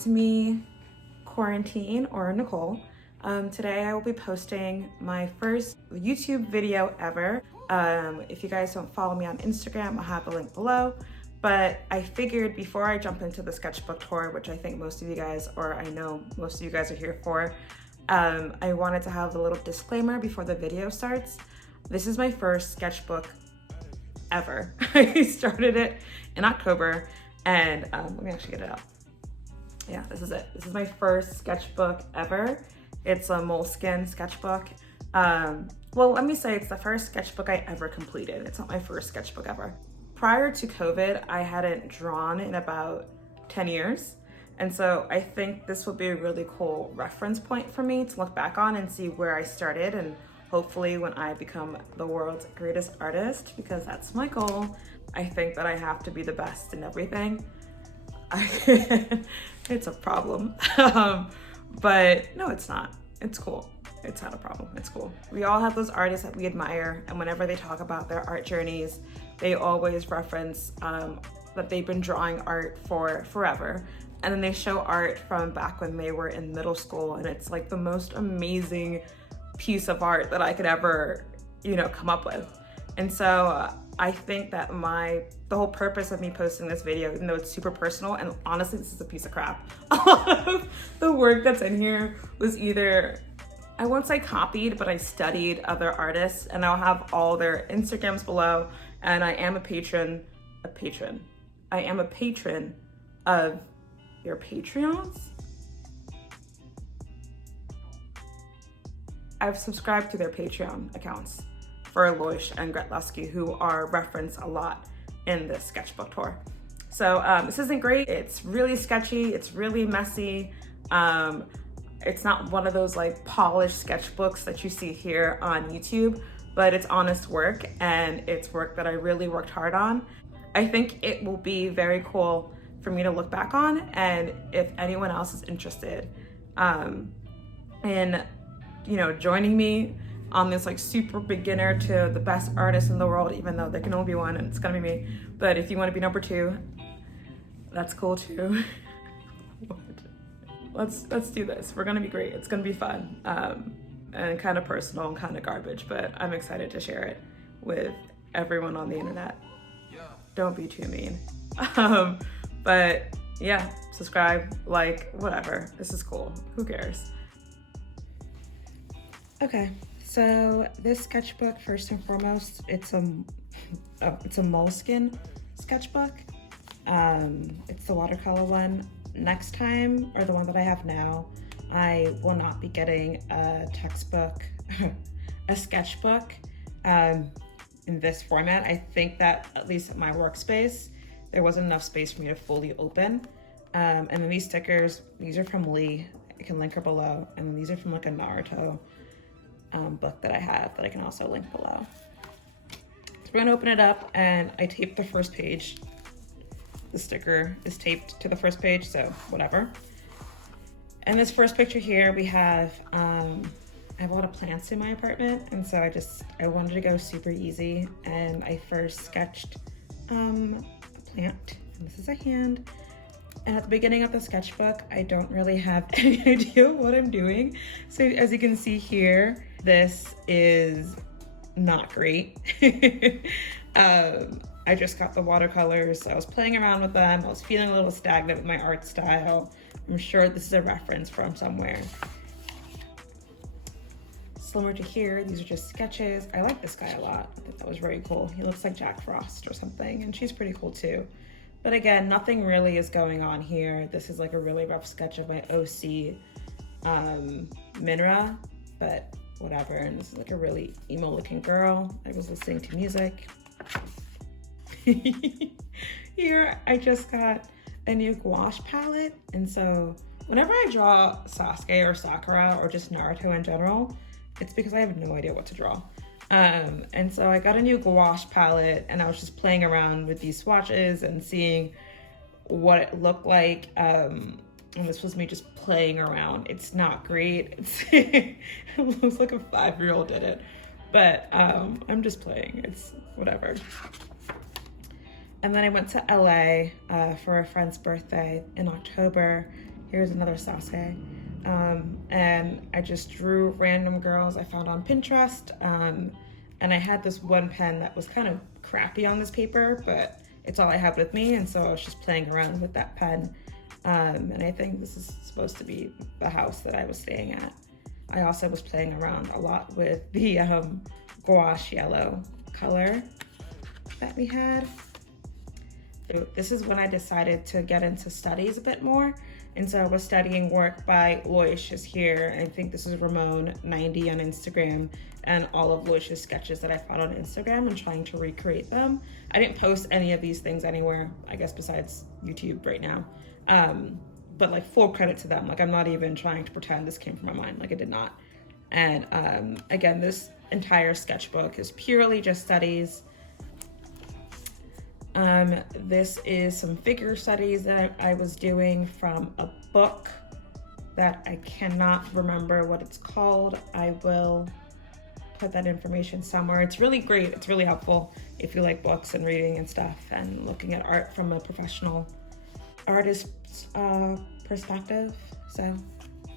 it's me, Quarantine, or Nicole. Today I will be posting my first YouTube video ever. If you guys don't follow me on Instagram, I'll have the link below. But I figured before I jump into the sketchbook tour, which I think most of you guys, or I know most of you guys are here for, I wanted to have a little disclaimer before the video starts. This is my first sketchbook ever. I started it in October, and let me actually get it out. Yeah, this is it. This is my first sketchbook ever. It's a moleskin sketchbook. Well, let me say it's the first sketchbook I ever completed. It's not my first sketchbook ever. Prior to COVID, I hadn't drawn in about 10 years. And so I think this will be a really cool reference point for me to look back on and see where I started, and hopefully when I become the world's greatest artist, because that's my goal, I think that I have to be the best in everything. It's a problem. But no, it's not. It's cool. It's not a problem. It's cool. We all have those artists that we admire, and whenever they talk about their art journeys, they always reference that they've been drawing art for forever. And then they show art from back when they were in middle school, and it's like the most amazing piece of art that I could ever, come up with. And so I think that the whole purpose of me posting this video, even though it's super personal, and honestly, this is a piece of crap. A lot of the work that's in here was either, I won't say copied, but I studied other artists, and I'll have all their Instagrams below. And I am a patron of your Patreons. I've subscribed to their Patreon accounts for Loish and Gret Lusky, who are referenced a lot in this sketchbook tour. So this isn't great. It's really sketchy. It's really messy. It's not one of those like polished sketchbooks that you see here on YouTube, but it's honest work, and it's work that I really worked hard on. I think it will be very cool for me to look back on, and if anyone else is interested in joining me on this like super beginner to the best artist in the world, even though there can only be one and it's gonna be me, but if you want to be number 2, that's cool too. Let's do this. We're gonna be great. It's gonna be fun, and kind of personal and kind of garbage, but I'm excited to share it with everyone on the internet. Don't be too mean. But yeah, subscribe, like, whatever. This is cool. Who cares? Okay, so this sketchbook, first and foremost, it's a moleskin sketchbook. It's the watercolor one. Next time, or the one that I have now, I will not be getting a textbook, a sketchbook in this format. I think that at least at my workspace, there wasn't enough space for me to fully open. And then these stickers, these are from Leigh. I can link her below. And then these are from like a Naruto book that I have that I can also link below. So we're gonna open it up, and I taped the first page. The sticker is taped to the first page, so whatever. And this first picture here, we have, I have a lot of plants in my apartment, and so I wanted to go super easy, and I first sketched a plant, and this is a hand. And at the beginning of the sketchbook, I don't really have any idea what I'm doing. So as you can see here, this is not great. I just got the watercolors, so I was playing around with them. I was feeling a little stagnant with my art style. I'm sure this is a reference from somewhere. Similar to here, these are just sketches. I like this guy a lot. I thought that was very cool. He looks like Jack Frost or something, and she's pretty cool too. But again, nothing really is going on here. This is like a really rough sketch of my OC Minra, but whatever. And this is like a really emo looking girl. I was listening to music. Here, I just got a new gouache palette. And so whenever I draw Sasuke or Sakura or just Naruto in general, it's because I have no idea what to draw. And so I got a new gouache palette, and I was just playing around with these swatches and seeing what it looked like. And this was me just playing around. It's not great. It looks like a 5-year-old did it, but I'm just playing. It's whatever. And then I went to LA for a friend's birthday in October. Here's another Sasuke. And I just drew random girls I found on Pinterest. And I had this one pen that was kind of crappy on this paper, but it's all I had with me, and so I was just playing around with that pen. And I think this is supposed to be the house that I was staying at. I also was playing around a lot with the gouache yellow color that we had. So this is when I decided to get into studies a bit more. And so I was studying work by Loish is here. I think this is Ramon90 on Instagram, and all of Loish's sketches that I found on Instagram and trying to recreate them. I didn't post any of these things anywhere, I guess, besides YouTube right now. But like full credit to them. Like I'm not even trying to pretend this came from my mind, like it did not. And again, this entire sketchbook is purely just studies. This is some figure studies that I was doing from a book that I cannot remember what it's called. I will put that information somewhere. It's really great. It's really helpful if you like books and reading and stuff and looking at art from a professional artist's perspective. So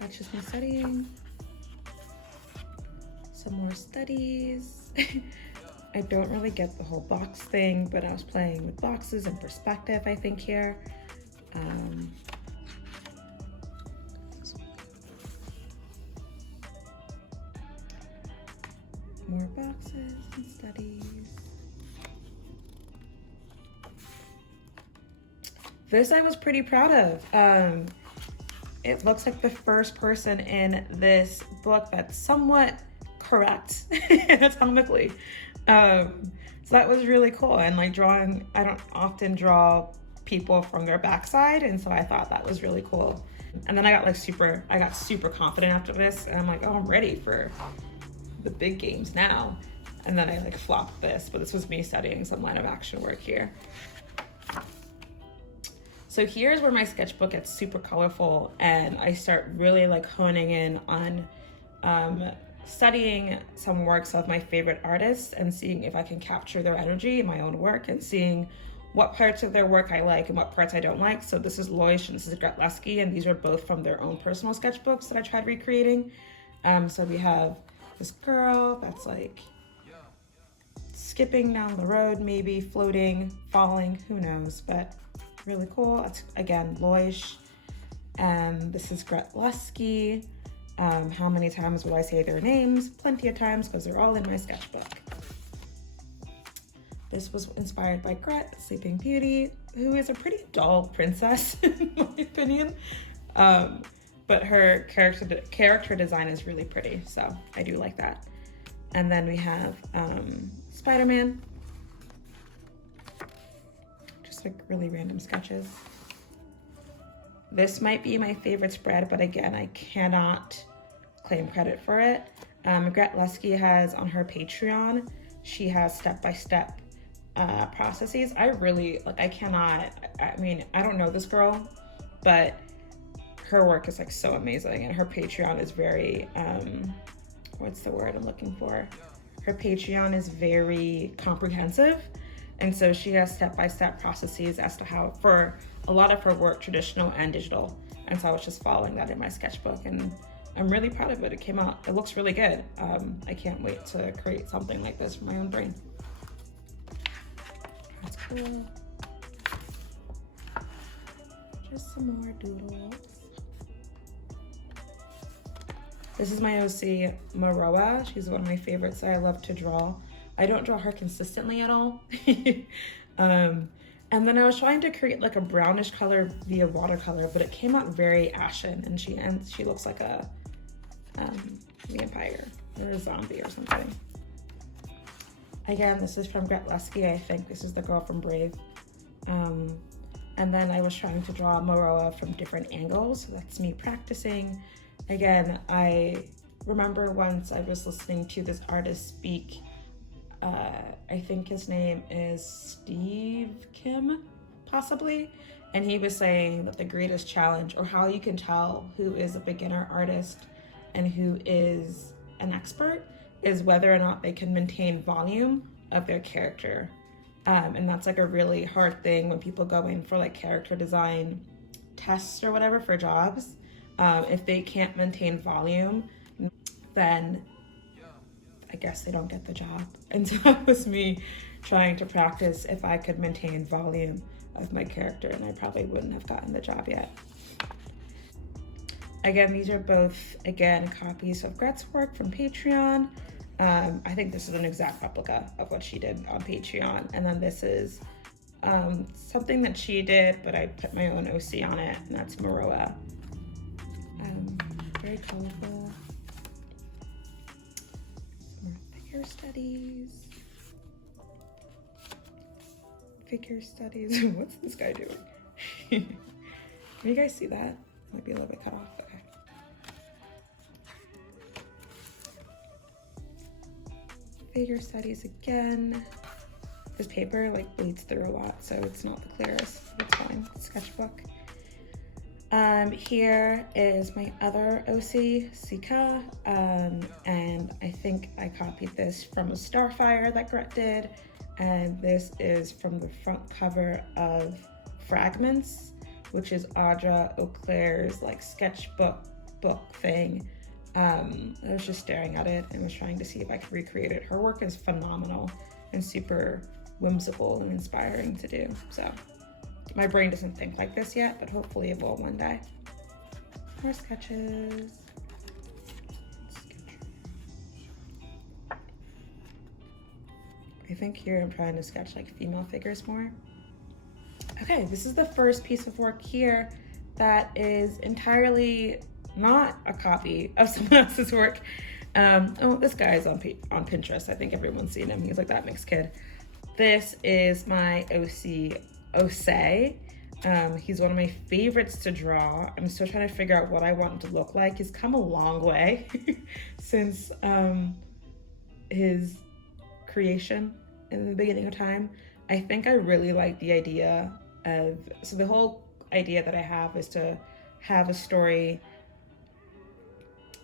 that's just me studying. Some more studies. I don't really get the whole box thing, but I was playing with boxes and perspective, I think, here. More boxes and studies. This I was pretty proud of. It looks like the first person in this book that's somewhat correct anatomically. So that was really cool. And like drawing, I don't often draw people from their backside, and so I thought that was really cool. And then I got super confident after this, and I'm like, oh, I'm ready for the big games now. And then I like flopped this, but this was me studying some line of action work here. So here's where my sketchbook gets super colorful, and I start really like honing in on studying some works of my favorite artists and seeing if I can capture their energy in my own work, and seeing what parts of their work I like and what parts I don't like. So this is Loish and this is Gret Lusky, and these are both from their own personal sketchbooks that I tried recreating. So we have this girl that's like skipping down the road, maybe floating, falling, who knows, but really cool. It's, again, Loish. And this is Gret Lusky. How many times will I say their names? Plenty of times, because they're all in my sketchbook. This was inspired by Gret, Sleeping Beauty, who is a pretty dull princess, in my opinion. But her character design is really pretty, so I do like that. And then we have Spider-Man. Just like really random sketches. This might be my favorite spread, but again, I cannot claim credit for it. Gret Lusky has on her Patreon, she has step-by-step processes. I really, like, I mean, I don't know this girl, but her work is like so amazing, and her Patreon is very, what's the word I'm looking for? Her Patreon is very comprehensive, and so she has step-by-step processes as to how, for a lot of her work, traditional and digital. And so I was just following that in my sketchbook, and I'm really proud of it. It came out, it looks really good. I can't wait to create something like this from my own brain. That's cool. Just some more doodles. This is my OC, Maroa. She's one of my favorites that I love to draw. I don't draw her consistently at all. And then I was trying to create like a brownish color via watercolor, but it came out very ashen, and she looks like a vampire or a zombie or something. Again, this is from Gret Lusky. I think this is the girl from Brave. And then I was trying to draw Maroa from different angles. So that's me practicing. Again, I remember once I was listening to this artist speak. I think his name is Steve Kim, possibly. And he was saying that the greatest challenge, or how you can tell who is a beginner artist and who is an expert, is whether or not they can maintain volume of their character. And that's like a really hard thing when people go in for like character design tests or whatever for jobs, if they can't maintain volume, then I guess they don't get the job. And so that was me trying to practice if I could maintain volume of my character, and I probably wouldn't have gotten the job yet. Again, these are both, again, copies of Gret's work from Patreon. I think this is an exact replica of what she did on Patreon. And then this is something that she did, but I put my own OC on it, and that's Maroa. Very colorful. Some more figure studies. Figure studies. What's this guy doing? Can you guys see that? Might be a little bit cut off. Okay. Figure studies again. This paper like bleeds through a lot, so it's not the clearest. It's fine. Sketchbook. Here is my other OC, Sika, and I think I copied this from a Starfire that Gret did, and this is from the front cover of Fragments, which is Audra Auclair's like sketchbook book thing. I was just staring at it and was trying to see if I could recreate it. Her work is phenomenal and super whimsical and inspiring to do. So my brain doesn't think like this yet, but hopefully it will one day. More sketches. I think here I'm trying to sketch like female figures more. Okay, this is the first piece of work here that is entirely not a copy of someone else's work. Oh, this guy is on Pinterest. I think everyone's seen him. He's like that mixed kid. This is my OC, Osei. He's one of my favorites to draw. I'm still trying to figure out what I want him to look like. He's come a long way since his creation in the beginning of time. I think I really like the idea of, so the whole idea that I have is to have a story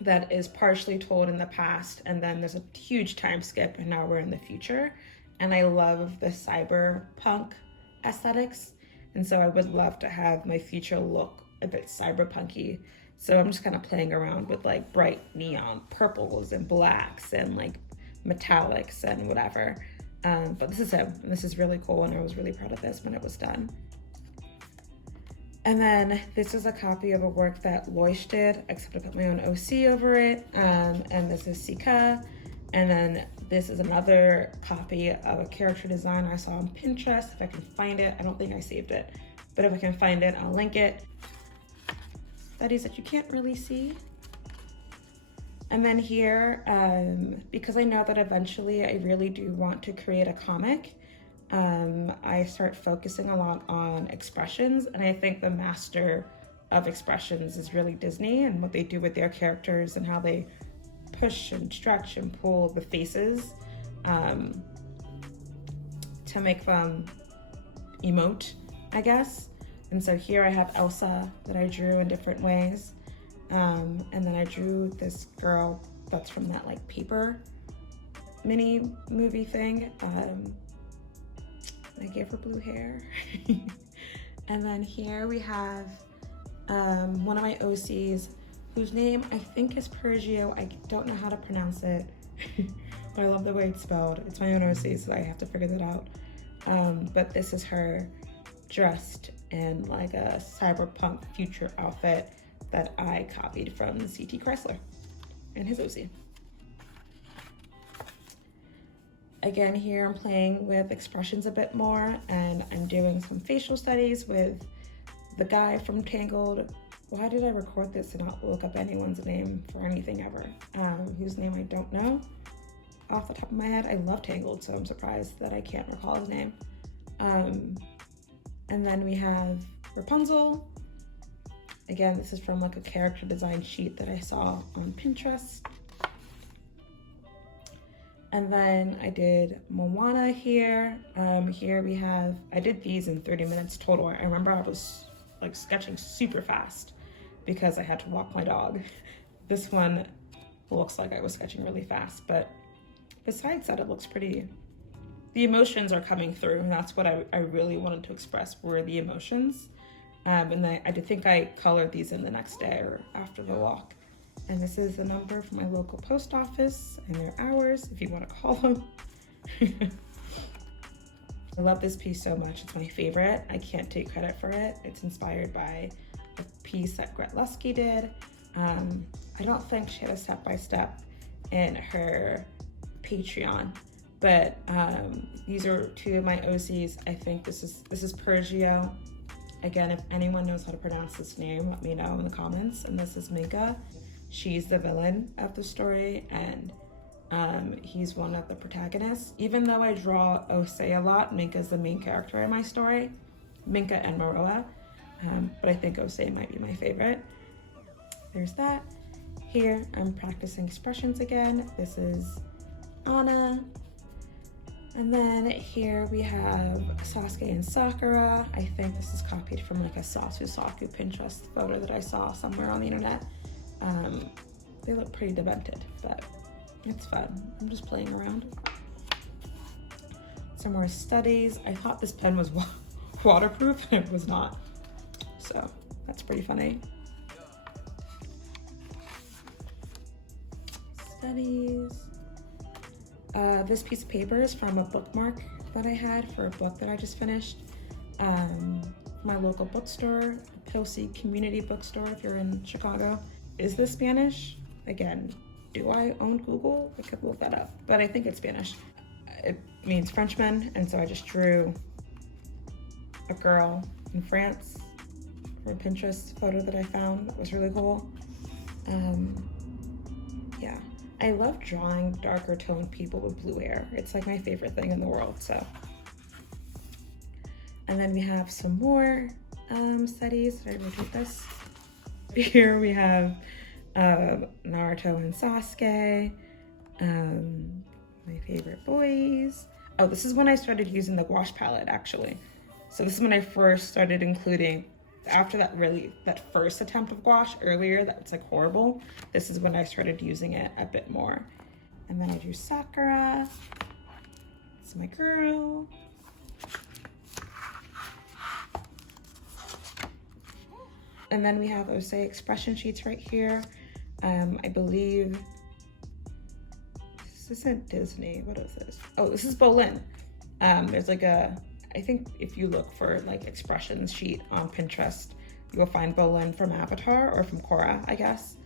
that is partially told in the past, and then there's a huge time skip and now we're in the future. And I love the cyberpunk aesthetics. And so I would love to have my future look a bit cyberpunky. So I'm just kind of playing around with like bright neon purples and blacks and like metallics and whatever. But this is him, and this is really cool, and I was really proud of this when it was done. And then this is a copy of a work that Loish did, except I put my own OC over it. And this is Sika. And then this is another copy of a character design I saw on Pinterest. If I can find it, I don't think I saved it, but if I can find it, I'll link it. Studies that you can't really see. And then here, because I know that eventually I really do want to create a comic, I start focusing a lot on expressions, and I think the master of expressions is really Disney and what they do with their characters and how they push and stretch and pull the faces to make them emote, I guess. And so here I have Elsa that I drew in different ways. And then I drew this girl that's from that like paper mini movie thing. I gave her blue hair. And then here we have one of my OCs whose name I think is Pergio. I don't know how to pronounce it, but I love the way it's spelled. It's my own OC, so I have to figure that out. But this is her dressed in like a cyberpunk future outfit that I copied from CT Chrysler and his OC. Again, here I'm playing with expressions a bit more, and I'm doing some facial studies with the guy from Tangled. Why did I record this and not look up anyone's name for anything ever? Whose name I don't know off the top of my head. I love Tangled, so I'm surprised that I can't recall his name. And then we have Rapunzel. Again, this is from like a character design sheet that I saw on Pinterest. And then I did Moana here. Here we have, I did these in 30 minutes total. I remember I was like sketching super fast because I had to walk my dog. This one looks like I was sketching really fast, but besides that, it looks pretty, the emotions are coming through, and that's what I really wanted to express were the emotions. And then I think I colored these in the next day or after the walk. And this is the number for my local post office and their hours, if you want to call them. I love this piece so much. It's my favorite. I can't take credit for it. It's inspired by a piece that Gret Lusky did. I don't think she had a step-by-step in her Patreon, but these are two of my OCs. I think this is Pergio. Again, if anyone knows how to pronounce this name, let me know in the comments. And this is Minka. She's the villain of the story, and he's one of the protagonists. Even though I draw Osei a lot, Minka's the main character in my story, Minka and Maroa, but I think Osei might be my favorite. There's that. Here, I'm practicing expressions again. This is Anna. And then here we have Sasuke and Sakura. I think this is copied from like a Sasu Pinterest photo that I saw somewhere on the internet. They look pretty demented, but it's fun. I'm just playing around. Some more studies. I thought this pen was waterproof and it was not. So that's pretty funny. Studies. This piece of paper is from a bookmark that I had for a book that I just finished. My local bookstore, Pilsey Community Bookstore if you're in Chicago. Is this Spanish? Again, do I own Google? I could look that up, but I think it's Spanish. It means Frenchman, and so I just drew a girl in France from a Pinterest photo that I found that was really cool. Yeah, I love drawing darker toned people with blue hair. It's like my favorite thing in the world, so. And then we have some more studies. Did I rotate this? Here we have Naruto and Sasuke, my favorite boys. Oh, this is when I started using the gouache palette, actually. So this is when I first started including, after that first attempt of gouache earlier, that's like horrible. This is when I started using it a bit more. And then I drew Sakura. It's my girl. And then we have Osei expression sheets right here. I believe this isn't Disney. What is this? Oh, this is Bolin. There's like I think if you look for like expressions sheet on Pinterest, you'll find Bolin from Avatar or from Korra, I guess.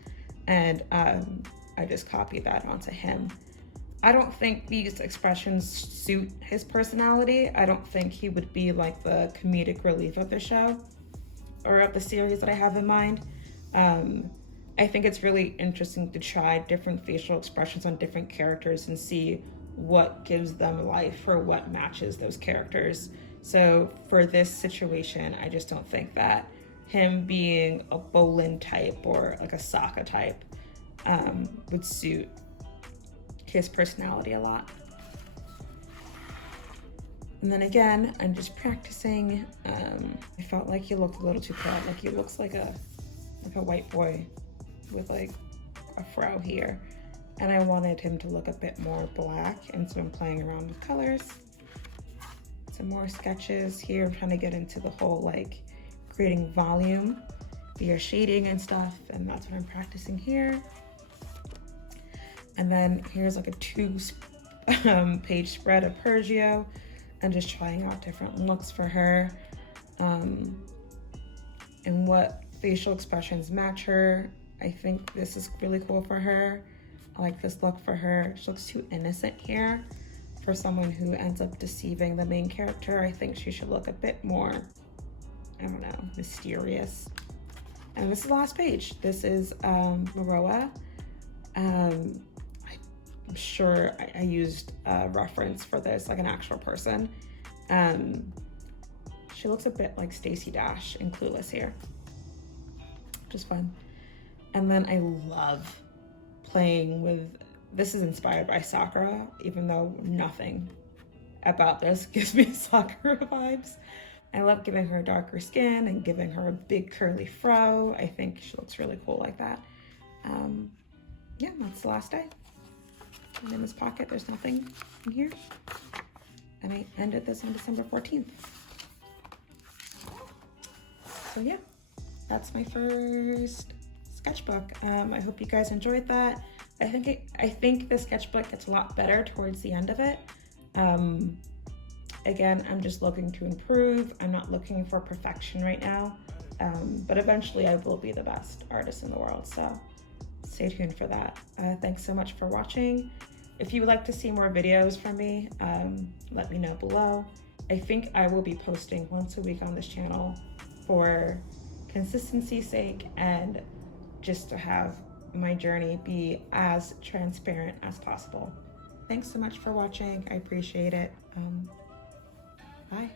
And I just copied that onto him. I don't think these expressions suit his personality. I don't think he would be like the comedic relief of the show or of the series that I have in mind. I think it's really interesting to try different facial expressions on different characters and see what gives them life or what matches those characters. So for this situation, I just don't think that him being a Bolin type or like a Sokka type would suit his personality a lot. And then again, I'm just practicing. I felt like he looked a little too pale. Like he looks like a white boy with like a fro here. And I wanted him to look a bit more black, and so I'm playing around with colors. Some more sketches here. I'm trying to get into the whole like creating volume via shading and stuff, and that's what I'm practicing here. And then here's like a 2-page spread of Pergio, and just trying out different looks for her, and what facial expressions match her. I think this is really cool for her. I like this look for her. She looks too innocent here for someone who ends up deceiving the main character. I think she should look a bit more, I don't know, mysterious. And this is the last page. This is Maroa. I'm sure I used a reference for this, like an actual person. She looks a bit like Stacey Dash in Clueless here. Just fun. And then I love playing with, this is inspired by Sakura, even though nothing about this gives me Sakura vibes. I love giving her darker skin and giving her a big curly fro. I think she looks really cool like that. Yeah, that's the last day. And in this pocket, there's nothing in here. And I ended this on December 14th. So yeah, that's my first sketchbook. I hope you guys enjoyed that. I think the sketchbook gets a lot better towards the end of it. Again, I'm just looking to improve. I'm not looking for perfection right now, but eventually I will be the best artist in the world, so stay tuned for that. Thanks so much for watching. If you would like to see more videos from me, let me know below. I think I will be posting once a week on this channel for consistency's sake and just to have my journey be as transparent as possible. Thanks so much for watching. I appreciate it. Bye.